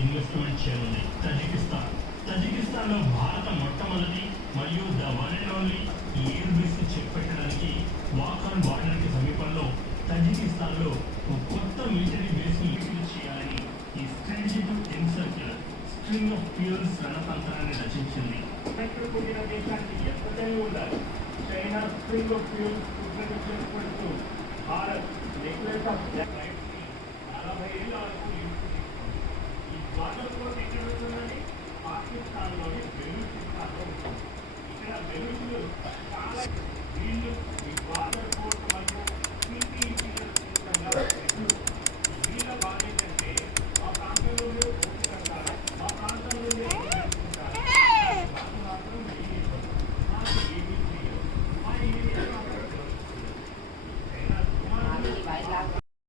Investment చేయనుంది తజికిస్తాన్లో భారత మొట్టమొదటి మరియు the one and only air base చేపట్టడానికి వాఖాన్ బార్డర్ కి సమీపంలో తజికిస్తాన్లో ఒక కొత్త మిలిటరీ బేస్ ను చేయాలని ఈ strategic encircle string of pearls రణతంత్రాన్ని రచించింది. కూడిన దేశానికి ఎప్పటికీ ఉండాలి. చైనా స్ట్రింగ్ ఆఫ్ ఫ్యూల్స్ ఉపయోగించబడుతూ భారత్ నెక్లెస్ ఆఫ్ 40 ఏళ్ళ వరకు ఈ వాటర్ పోర్ట్ ఎక్కడ ఉంటుందని పాకిస్తాన్లోని బెలూచిస్తాన్లో ఉంటుంది. ఇక్కడ బెలూచులు చాలా వీళ్ళు ఈ వాటర్ పోర్ట్ మరియు సిటీ వీళ్ళ బాధ ఏంటంటే ఆ ప్రాంతంలోనే ఓపికంటారు, ఆ ప్రాంతంలోనే మాత్రం ఏమీ చేయరు. మా ఏమీ చైనా